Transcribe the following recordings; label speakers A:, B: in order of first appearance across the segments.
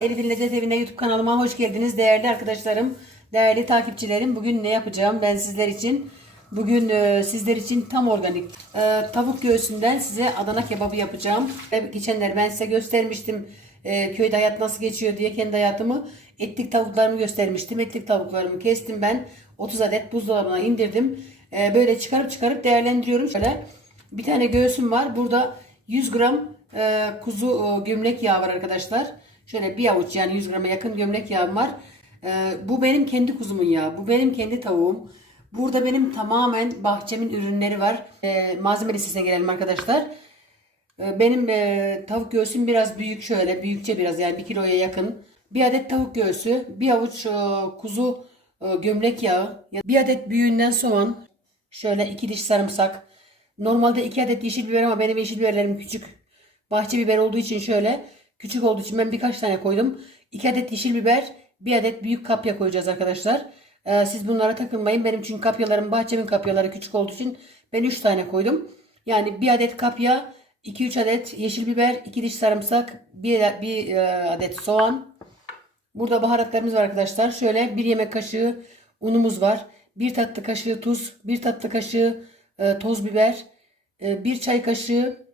A: Elif'in Lezzet Evi'ne YouTube kanalıma hoş geldiniz değerli arkadaşlarım, değerli takipçilerim. Bugün ne yapacağım ben sizler için? Bugün e, sizler için tam organik e, tavuk göğsünden size Adana kebabı yapacağım. Ve geçenler ben size göstermiştim e, köyde hayat nasıl geçiyor diye kendi hayatımı. Etlik tavuklarımı göstermiştim. Etlik tavuklarımı kestim ben. 30 adet buzdolabına indirdim. E, böyle çıkarıp çıkarıp değerlendiriyorum. Şöyle bir tane göğsüm var. Burada 100 gram e, kuzu e, gömlek yağı var arkadaşlar. Şöyle bir avuç yani 100 grama yakın gömlek yağım var. E, bu benim kendi kuzumun yağı. Bu benim kendi tavuğum. Burada benim tamamen bahçemin ürünleri var. E, malzeme listesine gelelim arkadaşlar. E, benim e, tavuk göğsüm biraz büyük şöyle. Büyükçe biraz yani 1 kiloya yakın. Bir adet tavuk göğsü, bir avuç e, kuzu e, gömlek yağı, bir adet büyüğünden soğan, şöyle iki diş sarımsak. Normalde iki adet yeşil biber ama benim yeşil biberlerim küçük. Bahçe biber olduğu için şöyle küçük olduğu için ben birkaç tane koydum. İki adet yeşil biber, bir adet büyük kapya koyacağız arkadaşlar. Ee, siz bunlara takılmayın. Benim çünkü kapyalarım bahçemin kapyaları küçük olduğu için ben 3 tane koydum. Yani bir adet kapya, 2-3 adet yeşil biber, 2 diş sarımsak, bir, bir e, adet soğan. Burada baharatlarımız var arkadaşlar. Şöyle bir yemek kaşığı unumuz var. Bir tatlı kaşığı tuz, bir tatlı kaşığı e, toz biber, e, çay kaşığı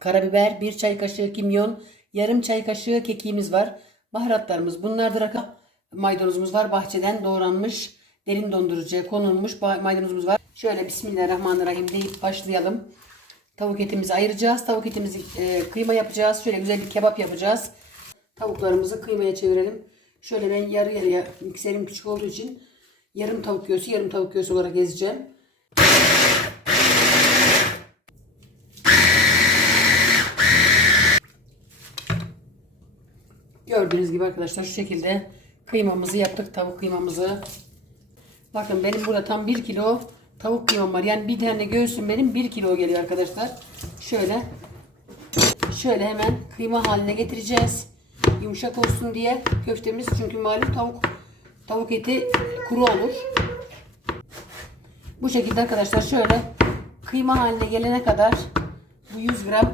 A: karabiber, bir çay kaşığı kimyon, yarım çay kaşığı kekiğimiz var. Baharatlarımız bunlardır. Maydanozumuz var. Bahçeden doğranmış, derin dondurucuya konulmuş maydanozumuz var. Şöyle Bismillahirrahmanirrahim deyip başlayalım. Tavuk etimizi ayıracağız. Tavuk etimizi e, kıyma yapacağız. Şöyle güzel bir kebap yapacağız. Tavuklarımızı kıymaya çevirelim. Şöyle ben yarı yarıya mikserim küçük olduğu için yarım tavuk göğsü yarım tavuk göğsü olarak ezeceğim. Gördüğünüz gibi arkadaşlar şu şekilde kıymamızı yaptık. Tavuk kıymamızı. Bakın benim burada tam 1 kilo tavuk kıymam var. Yani bir tane göğsüm benim 1 kilo geliyor arkadaşlar. Şöyle şöyle hemen kıyma haline getireceğiz. Yumuşak olsun diye köftemiz çünkü malum tavuk tavuk eti kuru olur. Bu şekilde arkadaşlar şöyle kıyma haline gelene kadar bu 100 gram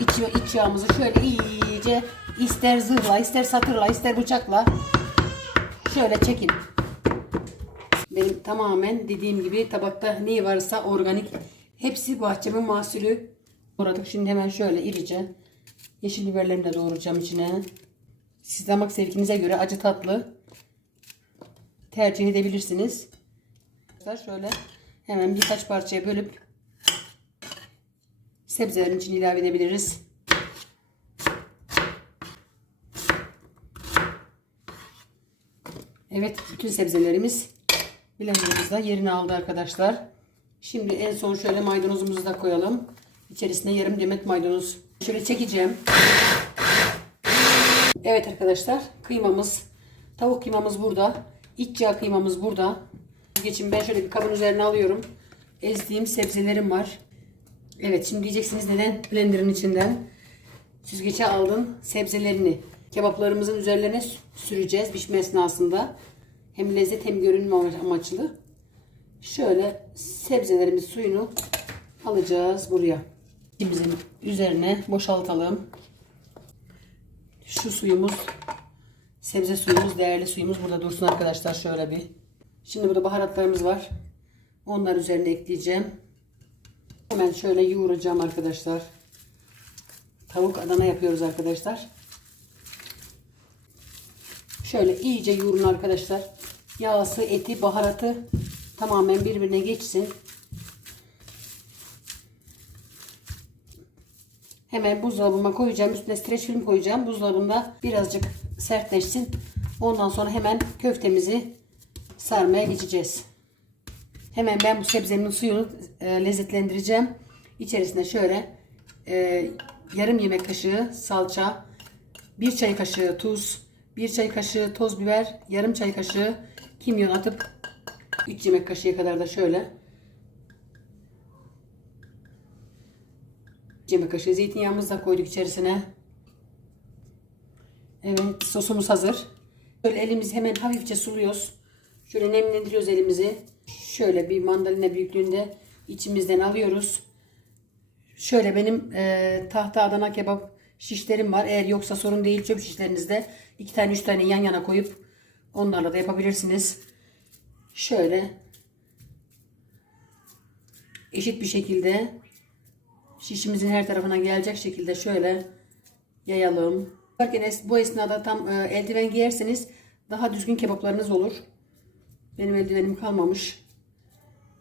A: iç, iç yağımızı şöyle iyice ister zırhla ister satırla ister bıçakla şöyle çekin. Benim tamamen dediğim gibi tabakta ne varsa organik hepsi bahçemin mahsulü. Doğradık şimdi hemen şöyle irice yeşil biberlerimi de doğrayacağım içine. Siz damak zevkinize göre acı tatlı tercih edebilirsiniz. Şöyle hemen birkaç parçaya bölüp sebzelerin içine ilave edebiliriz. Evet bütün sebzelerimiz blenderımızda yerini aldı arkadaşlar. Şimdi en son şöyle maydanozumuzu da koyalım. İçerisine yarım demet maydanoz. Şöyle çekeceğim. Evet arkadaşlar kıymamız tavuk kıymamız burada. İç yağ kıymamız burada. Geçin ben şöyle bir kabın üzerine alıyorum. Ezdiğim sebzelerim var. Evet şimdi diyeceksiniz neden blenderın içinden süzgece aldın sebzelerini kebaplarımızın üzerlerine süreceğiz pişme esnasında. Hem lezzet hem görünme amaçlı. Şöyle sebzelerimiz suyunu alacağız buraya. İçimizin üzerine boşaltalım. Şu suyumuz sebze suyumuz değerli suyumuz burada dursun arkadaşlar şöyle bir. Şimdi burada baharatlarımız var. Onlar üzerine ekleyeceğim. Hemen şöyle yoğuracağım arkadaşlar. Tavuk Adana yapıyoruz arkadaşlar. Şöyle iyice yoğurun arkadaşlar. Yağsı, eti, baharatı tamamen birbirine geçsin. Hemen buzdolabıma koyacağım. Üstüne streç film koyacağım. Buzdolabında birazcık sertleşsin. Ondan sonra hemen köftemizi sarmaya geçeceğiz. Hemen ben bu sebzemin suyunu e, lezzetlendireceğim. İçerisine şöyle e, yarım yemek kaşığı salça, bir çay kaşığı tuz, bir çay kaşığı toz biber, yarım çay kaşığı kimyon atıp 3 yemek kaşığı kadar da şöyle 3 yemek kaşığı zeytinyağımızı da koyduk içerisine. Evet sosumuz hazır. Böyle elimizi hemen hafifçe suluyoruz. Şöyle nemlendiriyoruz elimizi. Şöyle bir mandalina büyüklüğünde içimizden alıyoruz. Şöyle benim e, tahta Adana kebap şişlerim var. Eğer yoksa sorun değil çöp şişlerinizde iki tane üç tane yan yana koyup onlarla da yapabilirsiniz. Şöyle eşit bir şekilde şişimizin her tarafına gelecek şekilde şöyle yayalım. Bu esnada tam e, eldiven giyerseniz daha düzgün kebaplarınız olur. Benim eldivenim kalmamış.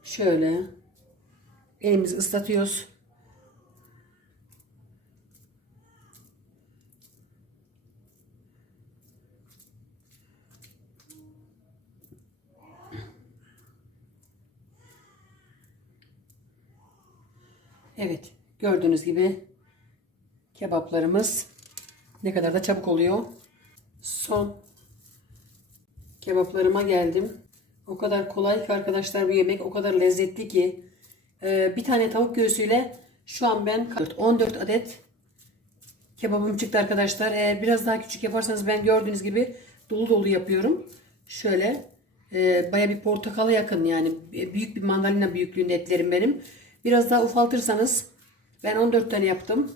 A: Şöyle elimizi ıslatıyoruz. Evet, gördüğünüz gibi kebaplarımız ne kadar da çabuk oluyor. Son kebaplarıma geldim. O kadar kolay ki arkadaşlar bu yemek o kadar lezzetli ki Ee, bir tane tavuk göğsüyle şu an ben 14 adet kebabım çıktı arkadaşlar. Eğer biraz daha küçük yaparsanız ben gördüğünüz gibi dolu dolu yapıyorum. Şöyle e, baya bir portakala yakın yani büyük bir mandalina büyüklüğünde etlerim benim. Biraz daha ufaltırsanız ben 14 tane yaptım.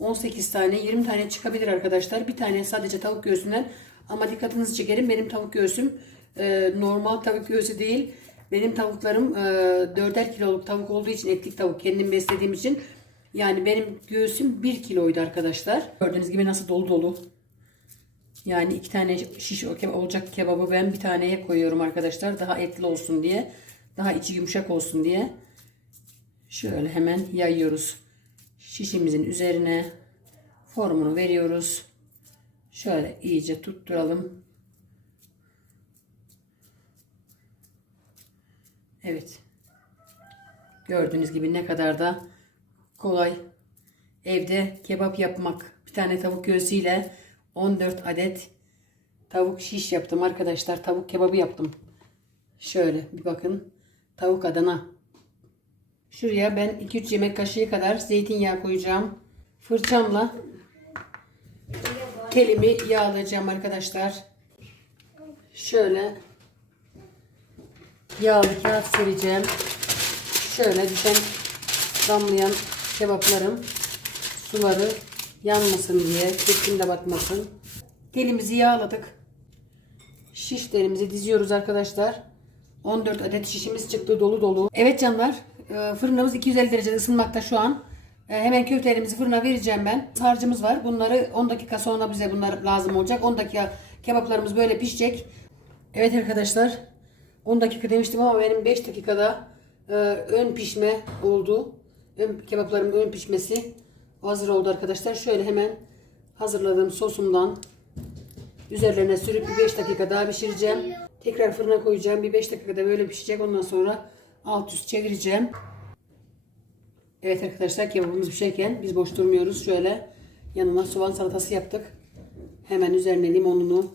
A: 18 tane 20 tane çıkabilir arkadaşlar. Bir tane sadece tavuk göğsünden ama dikkatinizi çekerim benim tavuk göğsüm e, normal tavuk göğsü değil. Benim tavuklarım e, 4'er kiloluk tavuk olduğu için etlik tavuk kendim beslediğim için yani benim göğsüm 1 kiloydu arkadaşlar. Gördüğünüz gibi nasıl dolu dolu. Yani iki tane şiş olacak kebabı ben bir taneye koyuyorum arkadaşlar. Daha etli olsun diye. Daha içi yumuşak olsun diye. Şöyle hemen yayıyoruz. Şişimizin üzerine formunu veriyoruz. Şöyle iyice tutturalım. Evet. Gördüğünüz gibi ne kadar da kolay. Evde kebap yapmak. Bir tane tavuk göğsüyle 14 adet tavuk şiş yaptım arkadaşlar. Tavuk kebabı yaptım. Şöyle bir bakın. Tavuk Adana. Şuraya ben 2-3 yemek kaşığı kadar zeytinyağı koyacağım. Fırçamla telimi yağlayacağım arkadaşlar. Şöyle yağlı kağıt sereceğim. Şöyle düşen damlayan kebaplarım suları yanmasın diye kesinlikle batmasın. Telimizi yağladık. Şişlerimizi diziyoruz arkadaşlar. 14 adet şişimiz çıktı dolu dolu. Evet canlar fırınımız 250 derecede ısınmakta şu an. E, Hemen köftelerimizi fırına vereceğim ben. Harcımız var. Bunları 10 dakika sonra bize bunlar lazım olacak. 10 dakika kebaplarımız böyle pişecek. Evet arkadaşlar 10 dakika demiştim ama benim 5 dakikada e, ön pişme oldu. Ön, kebaplarımın ön pişmesi hazır oldu arkadaşlar. Şöyle hemen hazırladığım sosumdan üzerlerine sürüp bir 5 dakika daha pişireceğim. Tekrar fırına koyacağım. Bir 5 dakikada böyle pişecek. Ondan sonra alt üst çevireceğim. Evet arkadaşlar kebabımız pişerken biz boş durmuyoruz. Şöyle yanına soğan salatası yaptık. Hemen üzerine limonunu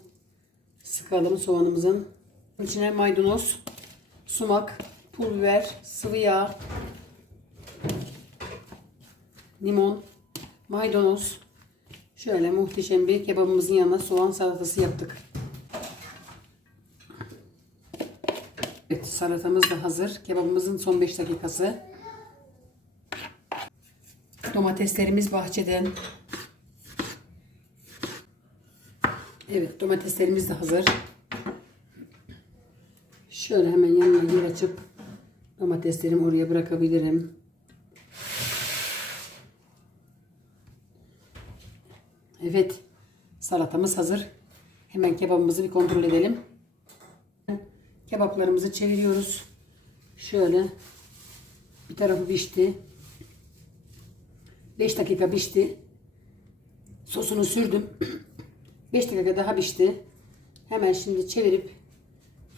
A: sıkalım soğanımızın. İçine maydanoz, sumak, pul biber, sıvı yağ, limon, maydanoz. Şöyle muhteşem bir kebabımızın yanına soğan salatası yaptık. Evet salatamız da hazır. Kebabımızın son 5 dakikası. Domateslerimiz bahçeden. Evet domateslerimiz de hazır. Şöyle hemen yanına yer açıp domateslerimi oraya bırakabilirim. Evet salatamız hazır. Hemen kebabımızı bir kontrol edelim. Kebaplarımızı çeviriyoruz. Şöyle bir tarafı pişti. 5 dakika pişti. Sosunu sürdüm. 5 dakika daha pişti. Hemen şimdi çevirip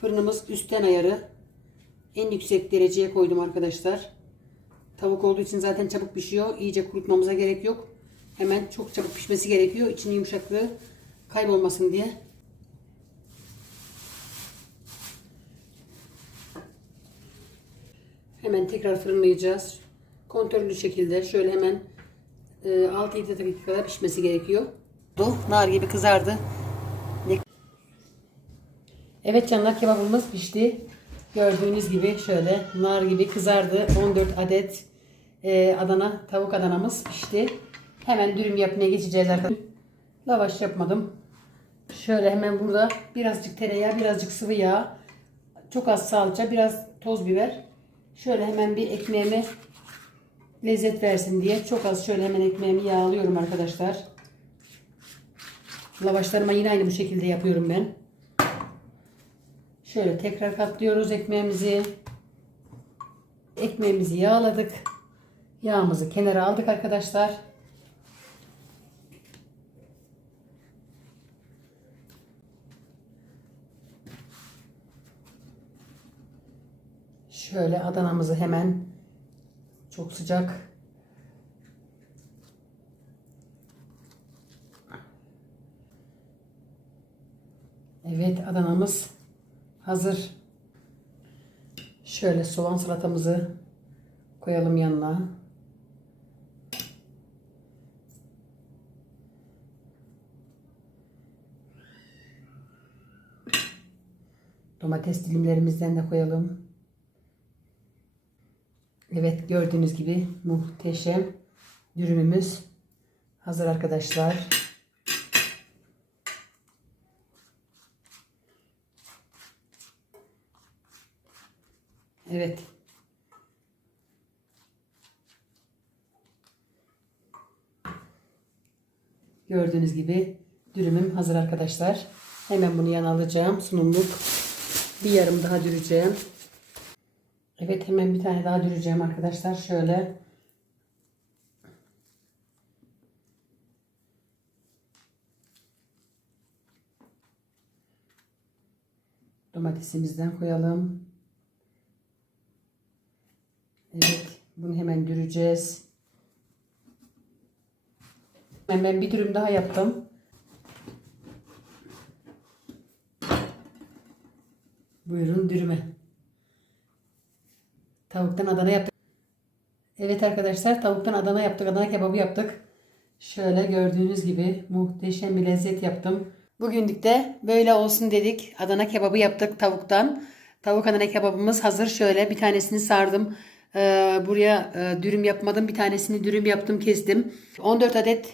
A: fırınımız üstten ayarı en yüksek dereceye koydum arkadaşlar. Tavuk olduğu için zaten çabuk pişiyor. İyice kurutmamıza gerek yok. Hemen çok çabuk pişmesi gerekiyor. İçinin yumuşaklığı kaybolmasın diye. Hemen tekrar fırınlayacağız. Kontrollü şekilde şöyle hemen e, 6-7 dakika kadar pişmesi gerekiyor. Bu nar gibi kızardı. Evet canlar kebabımız pişti. Gördüğünüz gibi şöyle nar gibi kızardı. 14 adet e, Adana tavuk Adana'mız pişti. Hemen dürüm yapmaya geçeceğiz arkadaşlar. Lavaş yapmadım. Şöyle hemen burada birazcık tereyağı, birazcık sıvı yağ, çok az salça, biraz toz biber. Şöyle hemen bir ekmeğime lezzet versin diye çok az şöyle hemen ekmeğimi yağlıyorum arkadaşlar. Lavaşlarıma yine aynı bu şekilde yapıyorum ben. Şöyle tekrar katlıyoruz ekmeğimizi. Ekmeğimizi yağladık. Yağımızı kenara aldık arkadaşlar. Şöyle Adana'mızı hemen çok sıcak Evet Adana'mız hazır. Şöyle soğan salatamızı koyalım yanına. Domates dilimlerimizden de koyalım. Evet gördüğünüz gibi muhteşem dürümümüz hazır arkadaşlar. Evet. Gördüğünüz gibi dürümüm hazır arkadaşlar. Hemen bunu yana alacağım. Sunumluk bir yarım daha düreceğim. Evet hemen bir tane daha düreceğim arkadaşlar. Şöyle. Domatesimizden koyalım. Evet. Bunu hemen düreceğiz. Hemen bir dürüm daha yaptım. Buyurun dürüme. Tavuktan Adana yaptık. Evet arkadaşlar tavuktan Adana yaptık. Adana kebabı yaptık. Şöyle gördüğünüz gibi muhteşem bir lezzet yaptım. Bugünlük de böyle olsun dedik. Adana kebabı yaptık tavuktan. Tavuk Adana kebabımız hazır. Şöyle bir tanesini sardım. Ee, buraya e, dürüm yapmadım. Bir tanesini dürüm yaptım kestim. 14 adet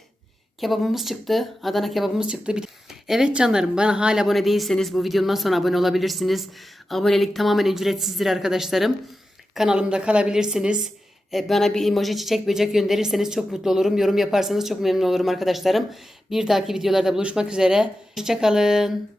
A: kebabımız çıktı. Adana kebabımız çıktı. Bir... Evet canlarım bana hala abone değilseniz bu videomdan sonra abone olabilirsiniz. Abonelik tamamen ücretsizdir arkadaşlarım. Kanalımda kalabilirsiniz. E, Bana bir emoji çiçek böcek gönderirseniz çok mutlu olurum. Yorum yaparsanız çok memnun olurum arkadaşlarım. Bir dahaki videolarda buluşmak üzere. Hoşçakalın.